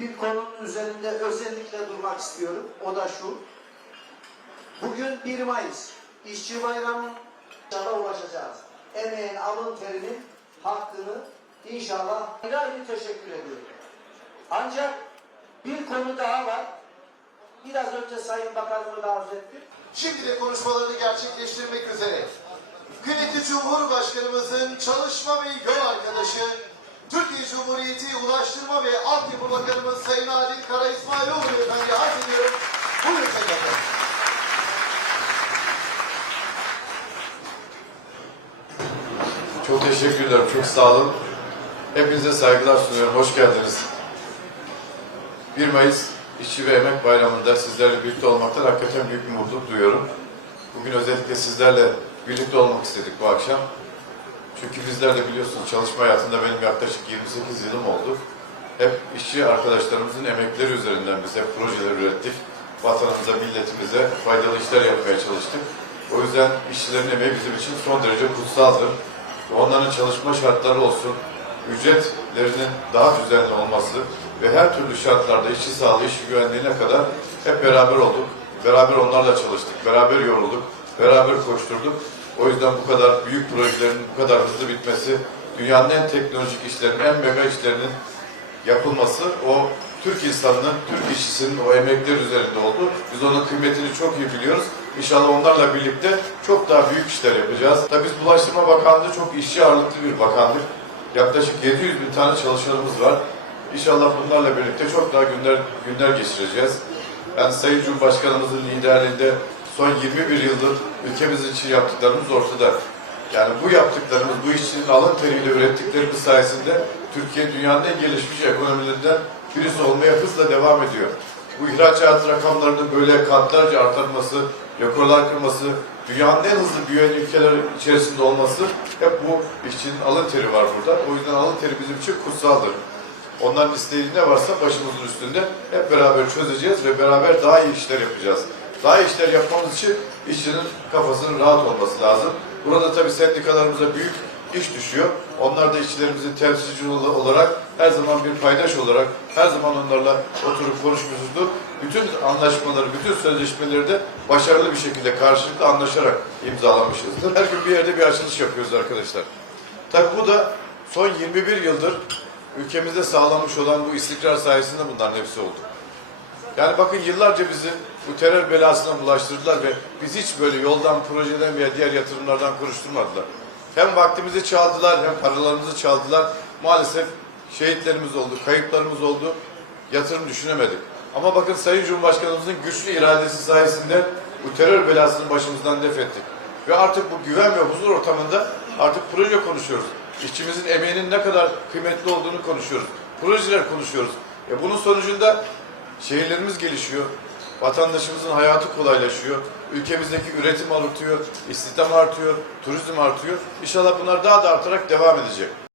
bir konunun üzerinde özellikle durmak istiyorum. O da şu. Bugün 1 Mayıs. İşçi Bayramı'na ulaşacağız. Emeğin, alın terinin hakkını inşallah ayrı teşekkür ediyorum. Ancak bir konu daha var. Biraz önce Sayın Bakanımı da arz ettim. Şimdi de konuşmalarını gerçekleştirmek üzere kıymetli Cumhurbaşkanımızın çalışma ve yol arkadaşı Türkiye Cumhuriyeti Ulaştırma ve Altyapı Bakanımız Sayın Adil Kara İsmailoğlu Beyefendi'ye arz ediyorum. Buyurun Sayın Bakanım. Çok teşekkür ederim. Çok sağ olun. Hepinize saygılar sunuyorum. Hoş geldiniz. 1 Mayıs İşçi ve Emek Bayramı'nda sizlerle birlikte olmaktan hakikaten büyük bir mutluluk duyuyorum. Bugün özellikle sizlerle birlikte olmak istedik bu akşam. Çünkü bizler de biliyorsunuz çalışma hayatında benim yaklaşık 28 yılım oldu. Hep işçi arkadaşlarımızın emekleri üzerinden biz hep projeler ürettik. Vatanımıza, milletimize faydalı işler yapmaya çalıştık. O yüzden işçilerin emeği bizim için son derece kutsaldır. Onların çalışma şartları olsun, ücretlerinin daha düzenli olması ve her türlü şartlarda işçi sağlığı, işçi güvenliğine kadar hep beraber olduk. Beraber onlarla çalıştık, beraber yorulduk, beraber koşturduk. O yüzden bu kadar büyük projelerin bu kadar hızlı bitmesi, dünyanın en teknolojik işlerinin, en mega işlerinin yapılması o Türk insanının, Türk işçisinin o emekler üzerinde oldu. Biz onun kıymetini çok iyi biliyoruz. İnşallah onlarla birlikte çok daha büyük işler yapacağız. Tabii biz Ulaştırma Bakanlığı çok işçi ağırlıklı bir bakanlık. Yaklaşık 700 bin tane çalışanımız var. İnşallah bunlarla birlikte çok daha günler günler geçireceğiz. Ben Sayın Cumhurbaşkanımızın liderliğinde son 21 yıldır ülkemiz için yaptıklarımız ortada. Yani bu yaptıklarımız, bu işçinin alın teriyle ürettiklerimiz sayesinde Türkiye dünyanın en gelişmiş ekonomilerinden birisi olmaya hızla devam ediyor. Bu ihracat rakamlarının böyle katlarca artması, rekorlar kırması, dünyanın en hızlı büyüyen ülkeler içerisinde olması hep bu işçinin alın teri var burada. O yüzden alın teri bizim için kutsaldır. Onların istediği ne varsa başımızın üstünde hep beraber çözeceğiz ve beraber daha iyi işler yapacağız. Daha işler yapmamız için işçinin kafasının rahat olması lazım. Burada tabii sendikalarımıza büyük iş düşüyor. Onlar da işçilerimizin temsilci olarak her zaman bir paydaş olarak her zaman onlarla oturup konuşmuşuzdur. Bütün anlaşmaları, bütün sözleşmeleri de başarılı bir şekilde karşılıklı anlaşarak imzalamışızdır. Her gün bir yerde bir açılış yapıyoruz arkadaşlar. Tabii bu da son 21 yıldır ülkemizde sağlanmış olan bu istikrar sayesinde bunların hepsi oldu. Yani bakın yıllarca bizi bu terör belasına bulaştırdılar ve biz hiç böyle yoldan, projeden veya diğer yatırımlardan konuşturmadılar. Hem vaktimizi çaldılar hem paralarımızı çaldılar. Maalesef şehitlerimiz oldu, kayıplarımız oldu. Yatırım düşünemedik. Ama bakın Sayın Cumhurbaşkanımızın güçlü iradesi sayesinde bu terör belasını başımızdan def ettik. Ve artık bu güven ve huzur ortamında artık proje konuşuyoruz. İşçimizin emeğinin ne kadar kıymetli olduğunu konuşuyoruz. Projeler konuşuyoruz. E bunun sonucunda şehirlerimiz gelişiyor. Vatandaşımızın hayatı kolaylaşıyor. Ülkemizdeki üretim artıyor, istihdam artıyor, turizm artıyor. İnşallah bunlar daha da artarak devam edecek.